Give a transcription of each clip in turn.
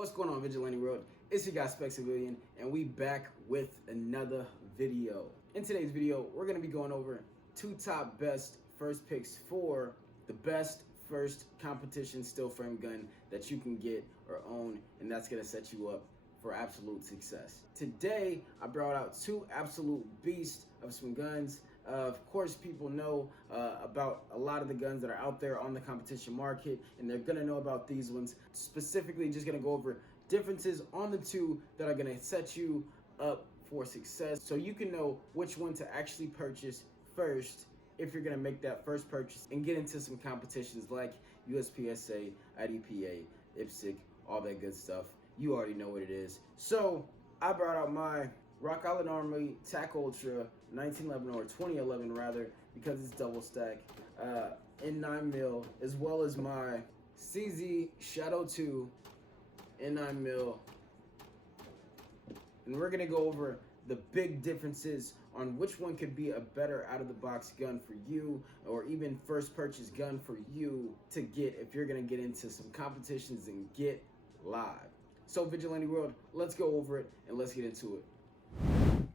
What's going on, Vigilante World? It's your guy Spec Civilian, and we back with another video. In today's video, we're gonna be going over two top best first picks for the best first competition still frame gun that you can get or own, and that's gonna set you up for absolute success. Today, I brought out two absolute beasts of some guns. Of course, people know about a lot of the guns that are out there on the competition market, and they're gonna know about these ones. Specifically, just gonna go over differences on the two that are gonna set you up for success, so you can know which one to actually purchase first if you're gonna make that first purchase and get into some competitions like USPSA, IDPA, IPSC, all that good stuff. You already know what it is. So I brought out my Rock Island Armory Tac Ultra 1911 or 2011 rather, because it's double stack in 9mm, as well as my CZ Shadow 2 in 9mm. And we're gonna go over the big differences on which one could be a better out-of-the-box gun for you, or even first purchase gun for you to get if you're gonna get into some competitions and get live. So Vigilante World, let's go over it and let's get into it.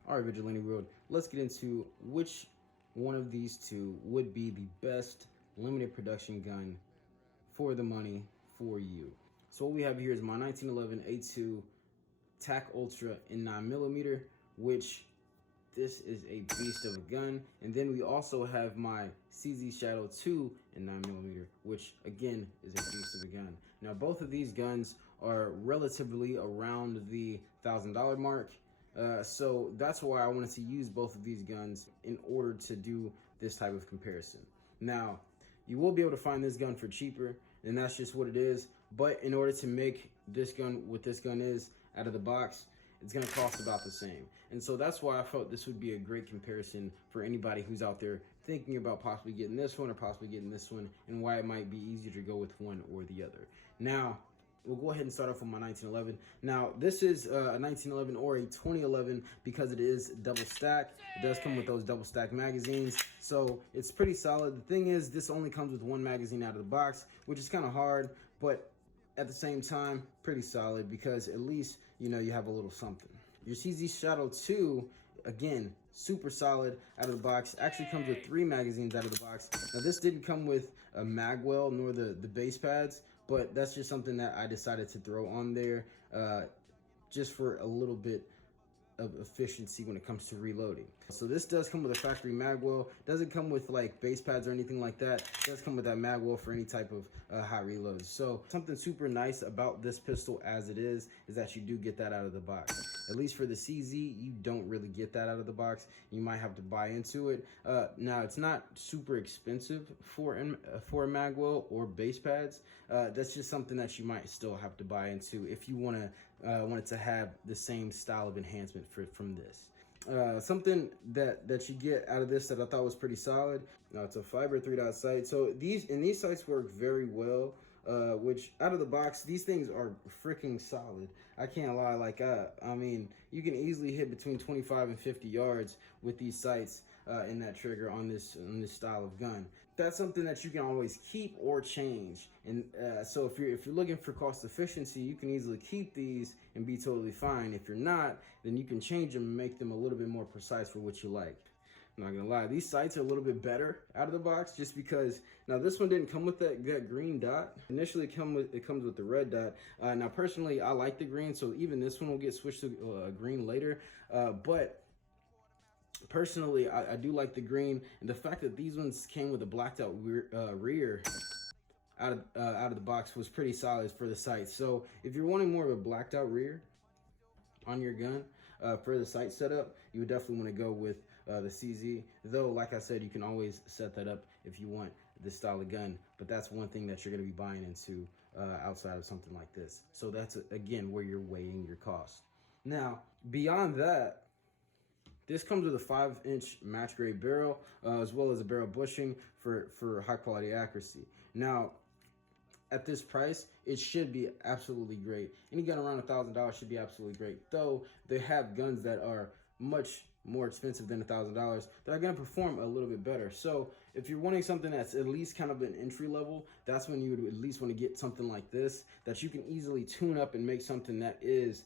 All right, Vigilante World, let's get into which one of these two would be the best limited production gun for the money for you. So what we have here is my 1911 A2 Tac Ultra in 9mm, which this is a beast of a gun. And then we also have my CZ Shadow 2 in 9mm, which again is a beast of a gun. Now both of these guns are relatively around the $1,000 mark. So that's why I wanted to use both of these guns in order to do this type of comparison. Now, you will be able to find this gun for cheaper, and that's just what it is. But in order to make this gun what this gun is out of the box, it's gonna cost about the same. And so that's why I felt this would be a great comparison for anybody who's out there thinking about possibly getting this one or possibly getting this one, and why it might be easier to go with one or the other. Now, we'll go ahead and start off with my 1911. Now, this is a 1911 or a 2011 because it is double stacked. It does come with those double stacked magazines, so it's pretty solid. The thing is, this only comes with one magazine out of the box, which is kind of hard, but at the same time, pretty solid because at least, you know, you have a little something. Your CZ Shadow 2, again, super solid out of the box. Actually comes with 3 magazines out of the box. Now this didn't come with a magwell nor the base pads, but that's just something that I decided to throw on there just for a little bit of efficiency when it comes to reloading. So this does come with a factory magwell. Doesn't come with like base pads or anything like that. It does come with that magwell for any type of hot reloads. So something super nice about this pistol as it is that you do get that out of the box. At least for the CZ, you don't really get that out of the box. You might have to buy into it. Now it's not super expensive for a magwell or base pads. That's just something that you might still have to buy into if you want it to have the same style of enhancement from this. Something that you get out of this that I thought was pretty solid. It's a fiber 3-dot sight. So these sights work very well. Which out of the box, these things are freaking solid. I can't lie. Like I mean, you can easily hit between 25 and 50 yards with these sights in that trigger on this style of gun. That's something that you can always keep or change. And so if you're looking for cost efficiency, you can easily keep these and be totally fine. If you're not, then you can change them and make them a little bit more precise for what you like. I'm not gonna lie, these sights are a little bit better out of the box just because, now this one didn't come with that green dot. Initially it comes with the red dot. Now personally, I like the green, so even this one will get switched to green later. But personally, I do like the green, and the fact that these ones came with a blacked out rear out of the box was pretty solid for the sights. So if you're wanting more of a blacked out rear on your gun for the sight setup, you would definitely want to go with the CZ. Though, like I said, you can always set that up if you want this style of gun, but that's one thing that you're going to be buying into outside of something like this. So that's again where you're weighing your cost. Now beyond that, this comes with a 5-inch match grade barrel, as well as a barrel bushing for high quality accuracy. Now at this price, it should be absolutely great. Any gun around $1,000 should be absolutely great. Though they have guns that are much more expensive than $1,000 that are going to perform a little bit better. So if you're wanting something that's at least kind of an entry level, that's when you would at least want to get something like this that you can easily tune up and make something that is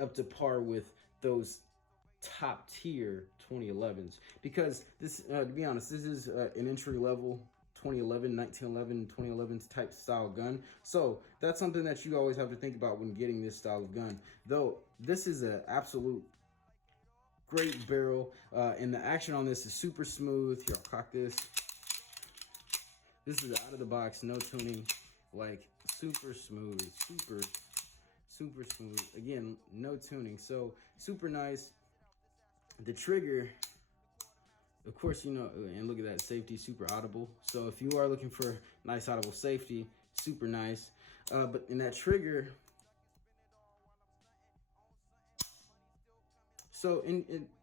up to par with those top tier 2011s. Because this, to be honest, this is an entry level 2011, 1911, 2011 type style gun. So that's something that you always have to think about when getting this style of gun. Though this is an absolute great barrel, and the action on this is super smooth. Here, I'll cock this. This is out of the box, no tuning, like super smooth, super smooth. Again, no tuning, so super nice. The trigger, of course, you know, and look at that, safety, super audible. So if you are looking for nice audible safety, super nice. But in that trigger, so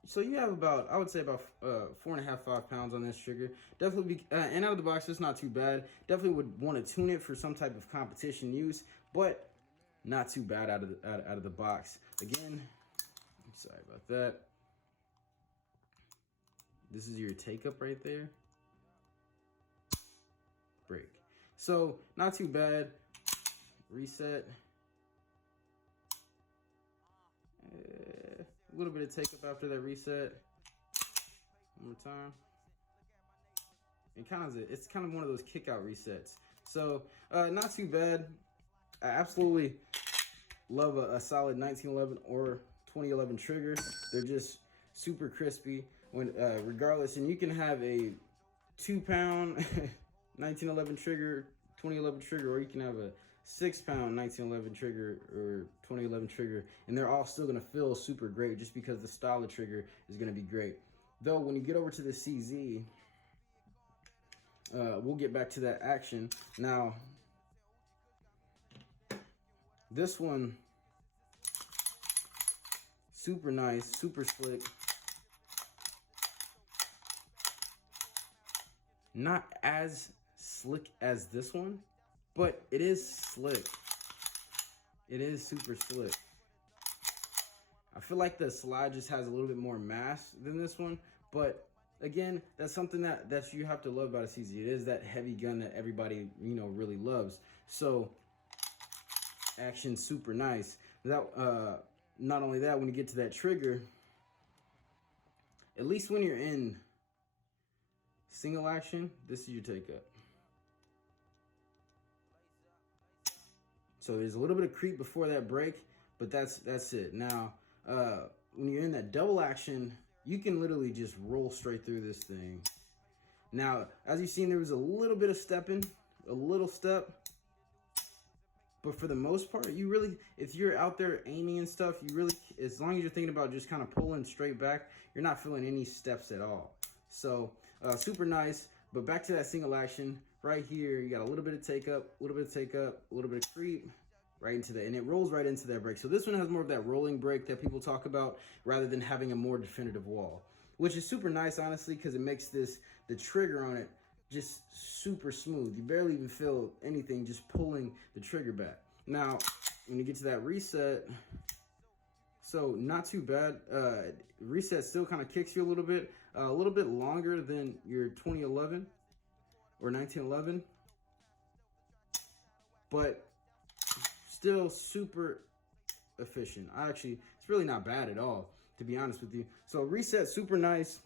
so you have about, I would say about 4.5, 5 pounds on this trigger. Definitely be, and out of the box, it's not too bad. Definitely would want to tune it for some type of competition use, but not too bad out of the box. Again, sorry about that. This is your take up right there. Break. So not too bad. Reset. A little bit of take up after that reset. One more time. And it's kind of one of those kick out resets. So not too bad. I absolutely love a solid 1911 or 2011 trigger. They're just super crispy when regardless, and you can have a 2-pound 1911 trigger, 2011 trigger, or you can have a 6-pound 1911 trigger or 2011 trigger, and they're all still gonna feel super great just because the style of trigger is gonna be great. Though when you get over to the CZ, we'll get back to that action. Now, this one, super nice, super slick. Not as slick as this one, but it is slick. It is super slick. I feel like the slide just has a little bit more mass than this one, but again, that's something that you have to love about a CZ. It is that heavy gun that everybody, you know, really loves. So action super nice. That not only that, when you get to that trigger, at least when you're in single action, this is your take up. So there's a little bit of creep before that break, but that's it. Now, when you're in that double action, you can literally just roll straight through this thing. Now, as you've seen, there was a little bit of stepping, a little step. But for the most part, you really, if you're out there aiming and stuff, you really, as long as you're thinking about just kind of pulling straight back, you're not feeling any steps at all. So super nice. But back to that single action right here, you got a little bit of take up, a little bit of take up, a little bit of creep right into that, and it rolls right into that break. So this one has more of that rolling break that people talk about rather than having a more definitive wall, which is super nice, honestly, because it makes the trigger on it just super smooth. You barely even feel anything just pulling the trigger back. Now, when you get to that reset, so not too bad. Reset still kind of kicks you a little bit longer than your 2011 or 1911, but still super efficient. It's really not bad at all, to be honest with you. So reset, super nice.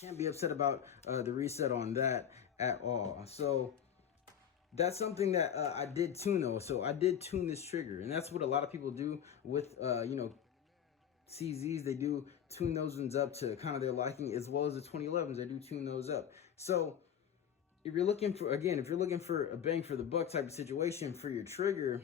Can't be upset about the reset on that at all. So that's something that I did tune though. So I did tune this trigger, and that's what a lot of people do with you know, CZs. They do tune those ones up to kind of their liking, as well as the 2011s. They do tune those up. So if you're looking for, again, if you're looking for a bang for the buck type of situation for your trigger,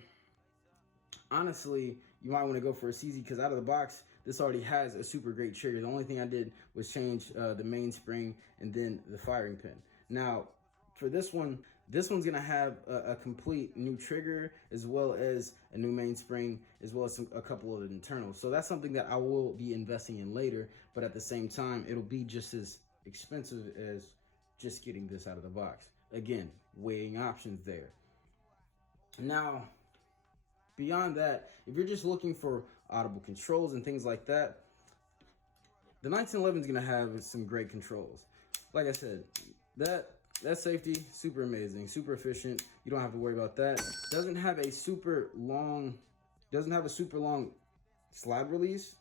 honestly, you might want to go for a CZ, because out of the box, this already has a super great trigger. The only thing I did was change the mainspring and then the firing pin. Now, for this one's gonna have a complete new trigger, as well as a new mainspring, as well as a couple of internals. So that's something that I will be investing in later, but at the same time, it'll be just as expensive as just getting this out of the box. Again, weighing options there. Now, beyond that, if you're just looking for audible controls and things like that, the 1911 is gonna have some great controls. Like I said, that safety, super amazing, super efficient. You don't have to worry about that. Doesn't have a super long slide release,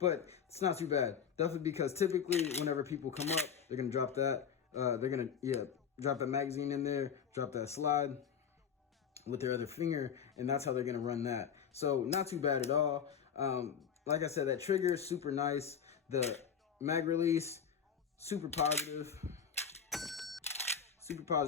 but it's not too bad. Definitely because typically whenever people come up, they're gonna drop that. They're gonna drop that magazine in there, drop that slide with their other finger, and that's how they're gonna run that. So not too bad at all. Like I said, that trigger is super nice. The mag release, super positive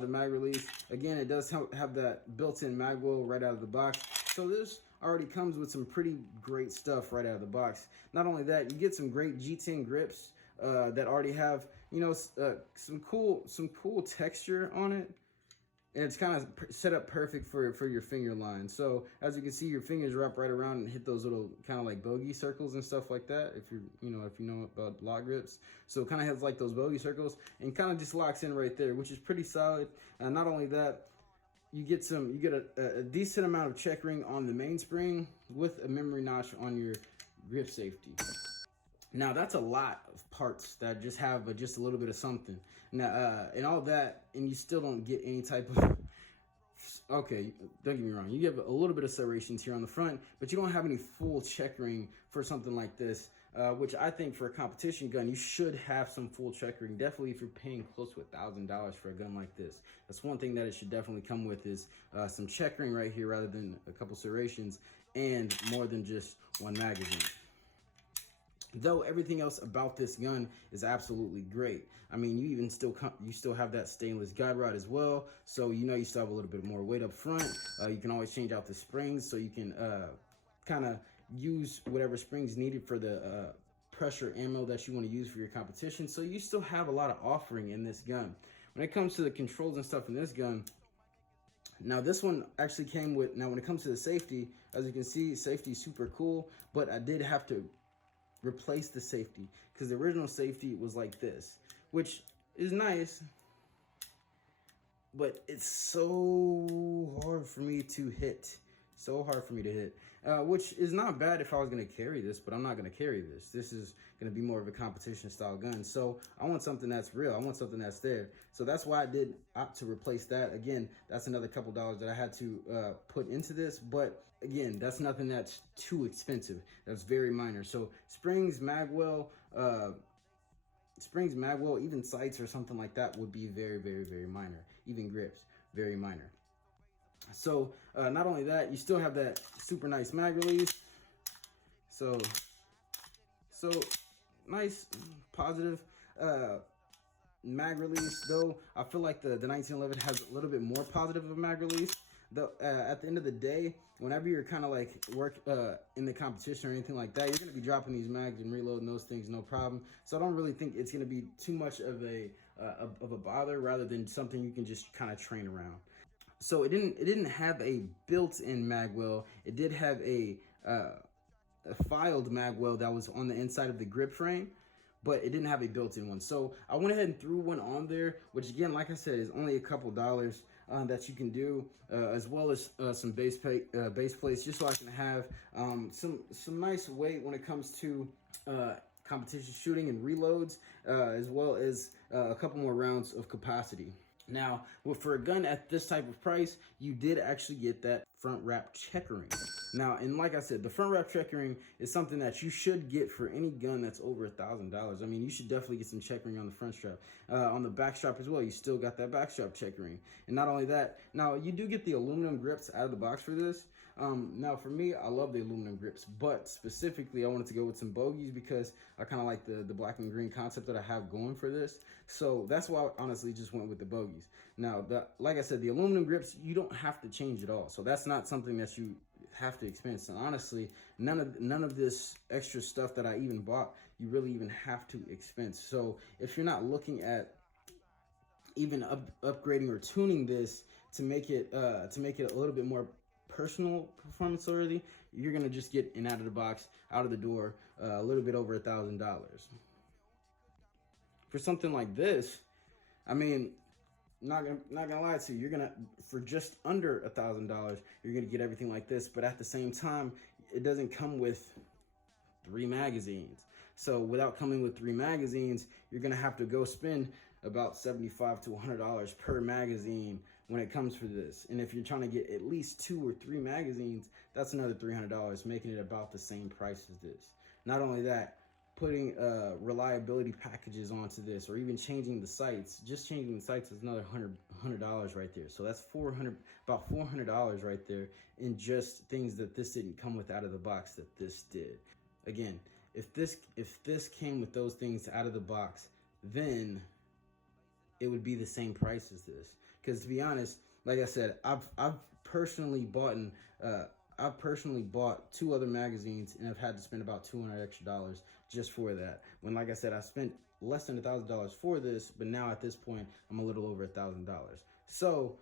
mag release. Again, it does have that built-in mag wheel right out of the box. So this already comes with some pretty great stuff right out of the box. Not only that, you get some great G10 grips that already have, you know, some cool texture on it. And it's kind of set up perfect for your finger line. So as you can see, your fingers wrap right around and hit those little kind of like bogey circles and stuff like that. If you know about lock grips, so it kind of has like those bogey circles and kind of just locks in right there, which is pretty solid. And not only that, you get a decent amount of check ring on the mainspring with a memory notch on your grip safety. Now that's a lot of parts that just have just a little bit of something. Now and all that, and you still don't get any type of. Okay, don't get me wrong. You get a little bit of serrations here on the front, but you don't have any full check ring for something like this. Which I think for a competition gun, you should have some full check ring. Definitely if you're paying close to $1,000 for a gun like this. That's one thing that it should definitely come with is some check ring right here rather than a couple serrations and more than just one magazine. Though everything else about this gun is absolutely great. I mean, you still have that stainless guide rod as well, so you know you still have a little bit more weight up front. You can always change out the springs, so you can kind of use whatever springs needed for the pressure ammo that you want to use for your competition. So you still have a lot of offering in this gun. When it comes to the controls and stuff in this gun, now this one actually came with, now when it comes to the safety, as you can see, safety is super cool, but I did have to replace the safety because the original safety was like this, which is nice, but it's so hard for me to hit. Which is not bad if I was going to carry this, but I'm not going to carry this. This is going to be more of a competition style gun. So I want something that's real. I want something that's there. So that's why I did opt to replace that. Again, that's another couple dollars that I had to put into this. But again, that's nothing that's too expensive. That's very minor. So springs, magwell, even sights or something like that would be very, very, very minor. Even grips, very minor. So not only that, you still have that super nice mag release. So nice, positive mag release. Though I feel like the 1911 has a little bit more positive of a mag release. Though at the end of the day, whenever you're kind of like in the competition or anything like that, you're gonna be dropping these mags and reloading those things no problem. So I don't really think it's gonna be too much of a bother, rather than something you can just kind of train around. So it didn't have a built-in magwell. It did have a filed magwell that was on the inside of the grip frame, but it didn't have a built-in one. So I went ahead and threw one on there, which again, like I said, is only a couple dollars that you can do, as well as some base plates, just so I can have some nice weight when it comes to competition shooting and reloads, as well as a couple more rounds of capacity. Now, for a gun at this type of price, you did actually get that front wrap checkering. Now, and like I said, the front wrap checkering is something that you should get for any gun that's over $1,000. I mean, you should definitely get some checkering on the front strap. On the back strap as well, you still got that back strap checkering. And not only that, now you do get the aluminum grips out of the box for this. Now for me, I love the aluminum grips, but specifically I wanted to go with some bogeys because I kind of like the black and green concept that I have going for this. So that's why I honestly just went with the bogeys. Now, like I said, the aluminum grips, you don't have to change at all. So that's not something that you have to expense. And honestly, none of this extra stuff that I even bought, you really even have to expense. So if you're not looking at even upgrading or tuning this to make it a little bit more personal performance worthy, you're gonna just get an out of the box, out of the door, a little bit over $1,000 for something like this. I mean, not gonna lie to you, you're gonna, for just under $1,000, you're gonna get everything like this. But at the same time, it doesn't come with 3 magazines. So without coming with 3 magazines, you're gonna have to go spend about $75 to $100 per magazine when it comes for this. And if you're trying to get at least 2 or 3 magazines, that's another $300, making it about the same price as this. Not only that, putting reliability packages onto this, or even changing the sights, just changing the sights is another $100 right there. So that's about $400 right there in just things that this didn't come with out of the box that this did. Again, if this came with those things out of the box, then it would be the same price as this. Because to be honest, like I said, I've personally bought 2 other magazines, and I've had to spend about $200 extra just for that. When, like I said, I spent less than $1,000 for this, but now at this point I'm a little over $1,000. So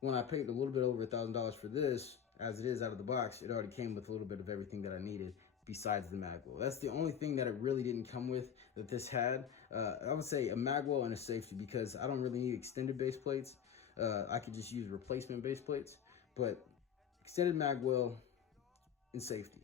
when I paid a little bit over $1,000 for this, as it is out of the box, it already came with a little bit of everything that I needed besides the magwell. That's the only thing that it really didn't come with that this had. I would say a magwell and a safety, because I don't really need extended base plates. I could just use replacement base plates, but extended magwell and safety.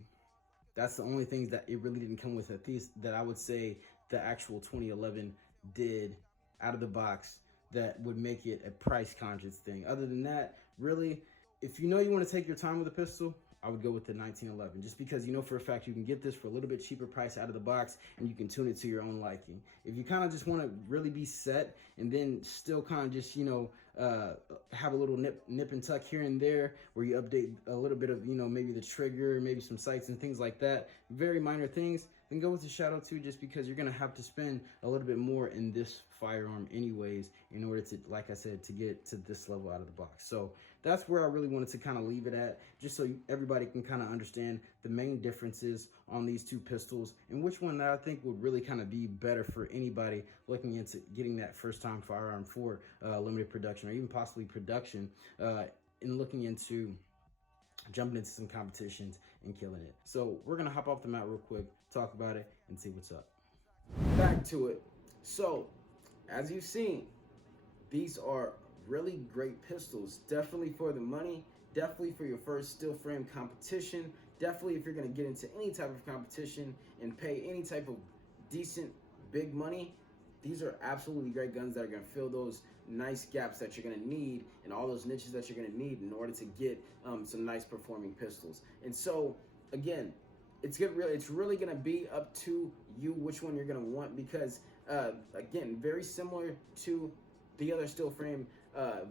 That's the only things that it really didn't come with, at least that I would say the actual 2011 did out of the box that would make it a price conscious thing. Other than that, really, if you know you want to take your time with a pistol, I would go with the 1911, just because you know for a fact you can get this for a little bit cheaper price out of the box, and you can tune it to your own liking. If you kind of just want to really be set, and then still kind of just, you know, have a little nip and tuck here and there, where you update a little bit of, you know, maybe the trigger, maybe some sights and things like that, very minor things, then go with the Shadow 2, just because you're going to have to spend a little bit more in this firearm anyways, in order to, like I said, to get to this level out of the box. So that's where I really wanted to kind of leave it at, just so everybody can kind of understand the main differences on these 2 pistols, and which one that I think would really kind of be better for anybody looking into getting that first time firearm for limited production, or even possibly production, in looking into jumping into some competitions and killing it. So we're gonna hop off the mat real quick, talk about it, and see what's up. Back to it. So, as you've seen, these are really great pistols. Definitely for the money, definitely for your first steel frame competition, definitely if you're gonna get into any type of competition and pay any type of decent big money. These are absolutely great guns that are gonna fill those nice gaps that you're gonna need, and all those niches that you're gonna need in order to get some nice performing pistols. And so again, it's really gonna be up to you which one you're gonna want, because again, very similar to the other steel frame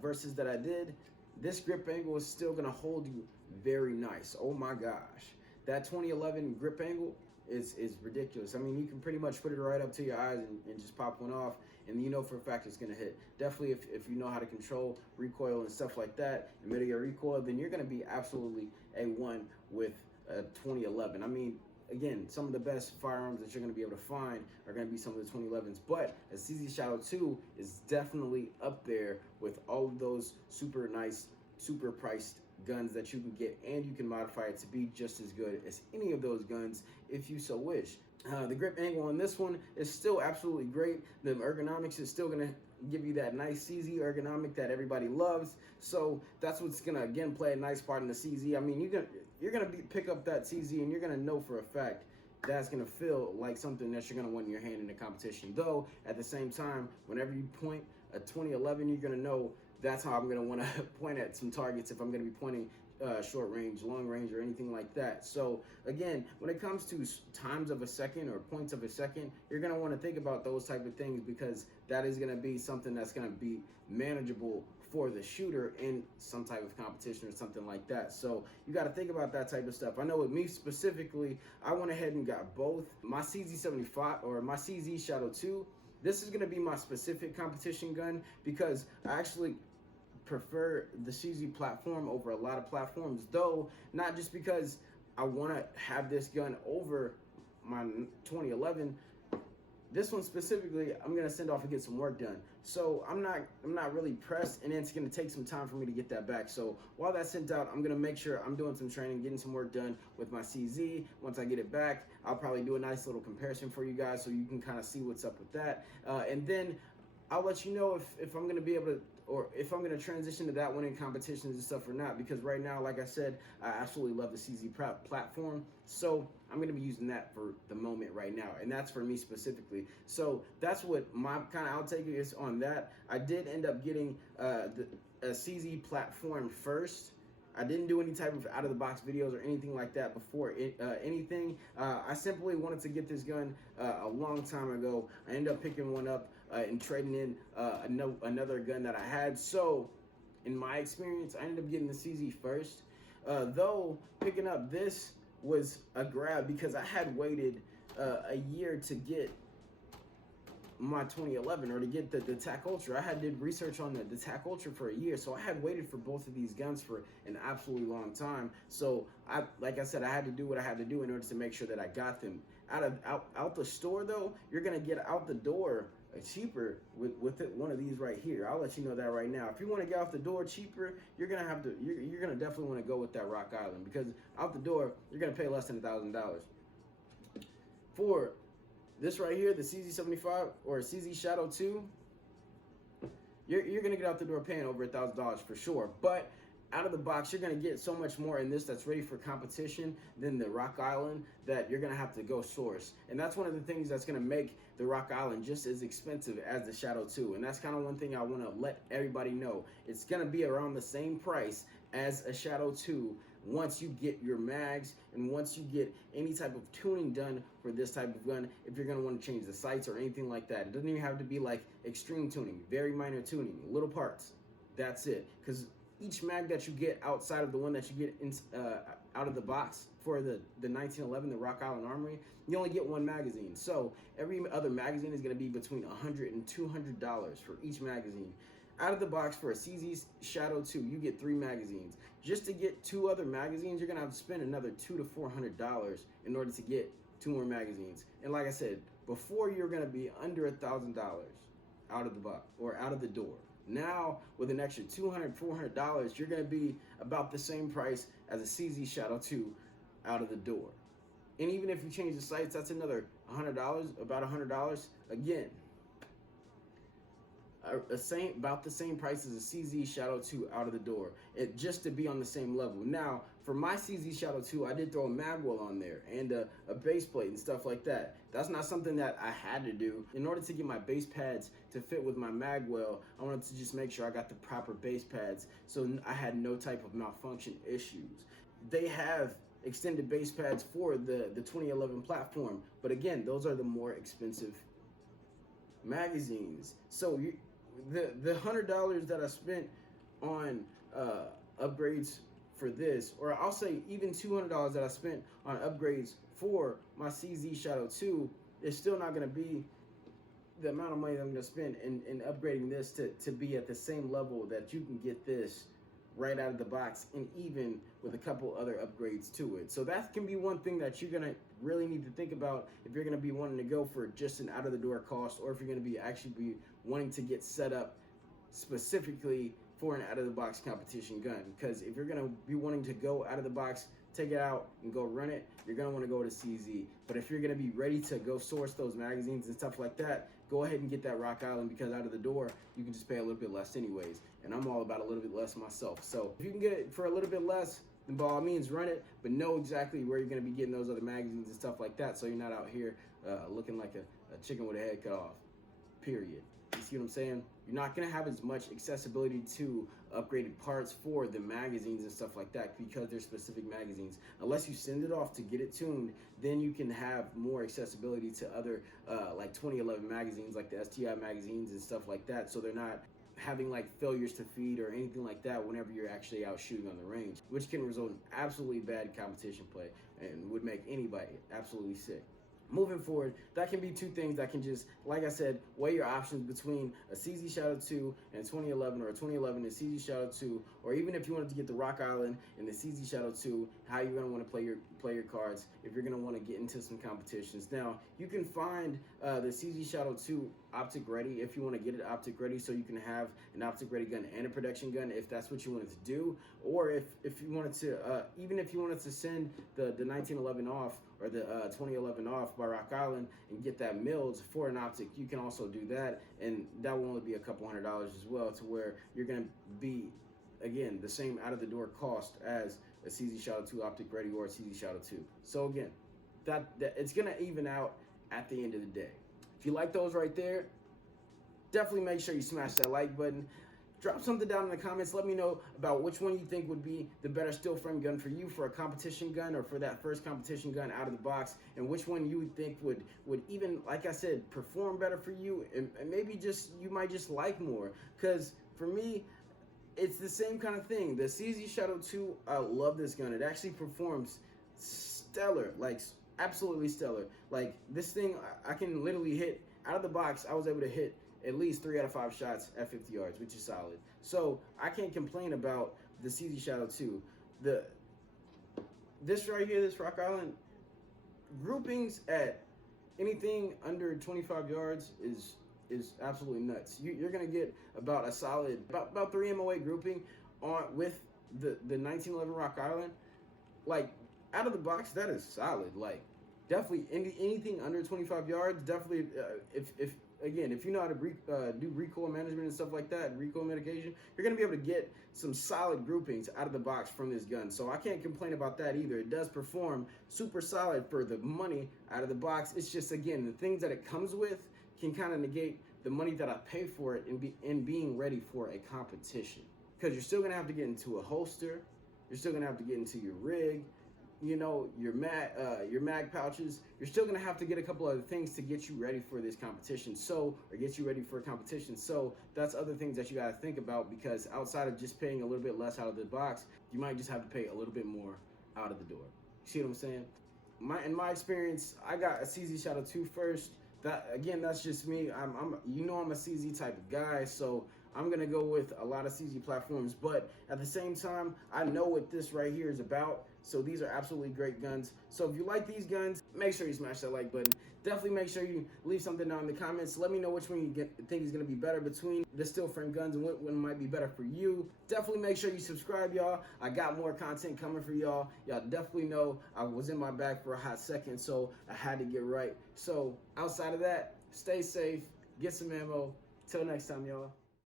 versus that I did, this grip angle is still gonna hold you very nice. Oh my gosh, that 2011 grip angle is ridiculous. I mean, you can pretty much put it right up to your eyes and just pop one off, and you know for a fact it's gonna hit. Definitely if you know how to control recoil and stuff like that, and mitigate recoil, then you're gonna be absolutely A1 with 2011. I mean, again, some of the best firearms that you're going to be able to find are going to be some of the 2011s, but a CZ Shadow 2 is definitely up there with all of those super nice, super priced guns that you can get, and you can modify it to be just as good as any of those guns if you so wish. The grip angle on this one is still absolutely great. The ergonomics is still going to give you that nice CZ ergonomic that everybody loves. So that's what's going to, again, play a nice part in the CZ. I mean, you're gonna pick up that CZ, and you're going to know for a fact that's going to feel like something that you're going to want in your hand in the competition. Though, at the same time, whenever you point a 2011, you're going to know that's how I'm going to want to point at some targets if I'm going to be pointing short range, long range, or anything like that. So again, when it comes to times of a second or points of a second, you're going to want to think about those type of things, because that is going to be something that's going to be manageable for the shooter in some type of competition or something like that. So you got to think about that type of stuff. I know with me specifically, I went ahead and got both my CZ75 or my CZ Shadow 2. This is going to be my specific competition gun, because I actually prefer the CZ platform over a lot of platforms, though not just because I want to have this gun over my 2011. This one specifically, I'm gonna send off and get some work done. So I'm not really pressed, and it's gonna take some time for me to get that back. So while that's sent out, I'm gonna make sure I'm doing some training, getting some work done with my CZ. Once I get it back, I'll probably do a nice little comparison for you guys, so you can kind of see what's up with that. And then I'll let you know if I'm going to be able to, or if I'm going to transition to that one in competitions and stuff or not, because right now, like I said, I absolutely love the CZ platform, so I'm going to be using that for the moment right now, and that's for me specifically. So that's what my kind of outtake is on that. I did end up getting a CZ platform first. I didn't do any type of out of the box videos or anything like that before anything. I simply wanted to get this gun a long time ago. I ended up picking one up and trading in another gun that I had. So, in my experience, I ended up getting the CZ first. Though picking up this was a grab because I had waited a year to get my 2011 or to get the Tac Ultra. I had did research on the Tac Ultra for a year, so I had waited for both of these guns for an absolutely long time. So like I said, I had to do what I had to do in order to make sure that I got them out the store. Though you're gonna get out the door cheaper with one of these right here. I'll let you know that right now. If you want to get out the door cheaper, you're gonna have to you're gonna definitely want to go with that Rock Island, because out the door you're gonna pay less than $1,000 for this right here, the CZ75 or CZ Shadow 2. You're gonna get out the door paying over $1,000 for sure. But out of the box, you're gonna get so much more in this that's ready for competition than the Rock Island that you're gonna have to go source. And that's one of the things that's gonna make the Rock Island just as expensive as the Shadow 2. And that's kind of one thing I want to let everybody know. It's gonna be around the same price as a Shadow 2 once you get your mags and once you get any type of tuning done for this type of gun. If you're going to want to change the sights or anything like that, it doesn't even have to be like extreme tuning, very minor tuning, little parts. That's it. Because each mag that you get outside of the one that you get in, out of the box for the 1911, the Rock Island Armory, you only get one magazine. So every other magazine is going to be between $100 and $200 for each magazine. Out of the box for a CZ Shadow 2, you get 3 magazines. Just to get 2 other magazines, you're gonna have to spend another $200 to $400 in order to get 2 more magazines. And like I said, before you're gonna be under $1,000 out of the box or out of the door. Now, with an extra $200, $400, you're gonna be about the same price as a CZ Shadow 2 out of the door. And even if you change the sights, that's another $100, about $100. Again, about the same price as a CZ Shadow 2 out of the door, just to be on the same level. Now, for my CZ Shadow 2, I did throw a mag well on there and a base plate and stuff like that. That's not something that I had to do. In order to get my base pads to fit with my mag well, I wanted to just make sure I got the proper base pads so I had no type of malfunction issues. They have extended base pads for the 2011 platform, but again, those are the more expensive magazines. So the $100 that I spent on upgrades for this, or I'll say even $200 that I spent on upgrades for my CZ Shadow 2, is still not going to be the amount of money that I'm going to spend in upgrading this to be at the same level that you can get this right out of the box, and even with a couple other upgrades to it. So that can be one thing that you're gonna really need to think about if you're gonna be wanting to go for just an out of the door cost, or if you're gonna be actually wanting to get set up specifically for an out of the box competition gun. Because if you're gonna be wanting to go out of the box, take it out and go run it, you're gonna want to go to CZ. But if you're gonna be ready to go source those magazines and stuff like that, go ahead and get that Rock Island, because out of the door you can just pay a little bit less anyways, and I'm all about a little bit less myself. So if you can get it for a little bit less, then by all means run it, but know exactly where you're going to be getting those other magazines and stuff like that, so you're not out here looking like a chicken with a head cut off, period. You see what I'm saying? You're not going to have as much accessibility to upgraded parts for the magazines and stuff like that, because they're specific magazines. Unless you send it off to get it tuned, then you can have more accessibility to other like 2011 magazines, like the STI magazines and stuff like that, so they're not having like failures to feed or anything like that whenever you're actually out shooting on the range, which can result in absolutely bad competition play and would make anybody absolutely sick. Moving forward, that can be 2 things that can just, like I said, weigh your options between a CZ Shadow 2 and a 2011, or a 2011 and CZ Shadow 2, or even if you wanted to get the Rock Island and the CZ Shadow 2, how you're going to want to play your cards if you're going to want to get into some competitions. Now, you can find the CZ Shadow 2 optic ready, if you want to get it optic ready so you can have an optic ready gun and a production gun, if that's what you wanted to do. Or if you wanted to, even if you wanted to send the 1911 off, or the 2011 off by Rock Island, and get that milled for an optic, you can also do that, and that will only be a couple $100 as well, to where you're going to be, again, the same out of the door cost as a CZ Shadow 2 optic ready or a CZ Shadow 2. So again, that it's going to even out at the end of the day. If you like those right there, definitely make sure you smash that like button. Drop something down in the comments. Let me know about which one you think would be the better steel frame gun for you, for a competition gun or for that first competition gun out of the box, and which one you would think would even, like I said, perform better for you, and maybe just you might just like more. Because for me, it's the same kind of thing. The CZ Shadow 2, I love this gun. It actually performs stellar, like absolutely stellar. Like this thing, I can literally hit out of the box. I was able to hit at least 3 out of 5 shots at 50 yards, which is solid. So I can't complain about the CZ Shadow 2. This right here, this Rock Island, groupings at anything under 25 yards is absolutely nuts. You're gonna get about a solid, about 3 MOA grouping on with the 1911 Rock Island. Like out of the box, that is solid. Like definitely anything under 25 yards, definitely if you know how to do recoil management and stuff like that, recoil mitigation, you're going to be able to get some solid groupings out of the box from this gun. So I can't complain about that either. It does perform super solid for the money out of the box. It's just, again, the things that it comes with can kind of negate the money that I pay for it and being ready for a competition. Because you're still going to have to get into a holster. You're still going to have to get into your rig, you know, your mag pouches. You're still gonna have to get a couple other things to get you ready for this competition, or get you ready for a competition. So that's other things that you gotta think about, because outside of just paying a little bit less out of the box, you might just have to pay a little bit more out of the door. See what I'm saying? In my experience, I got a CZ Shadow 2 first. That, again, that's just me. I'm a CZ type of guy, so I'm gonna go with a lot of CZ platforms. But at the same time, I know what this right here is about. So these are absolutely great guns. So if you like these guns, make sure you smash that like button. Definitely make sure you leave something down in the comments. Let me know which one you think is going to be better between the steel frame guns, and what one might be better for you. Definitely make sure you subscribe, y'all. I got more content coming for y'all. Y'all definitely know I was in my bag for a hot second, so I had to get right. So outside of that, stay safe, get some ammo. Till next time, y'all.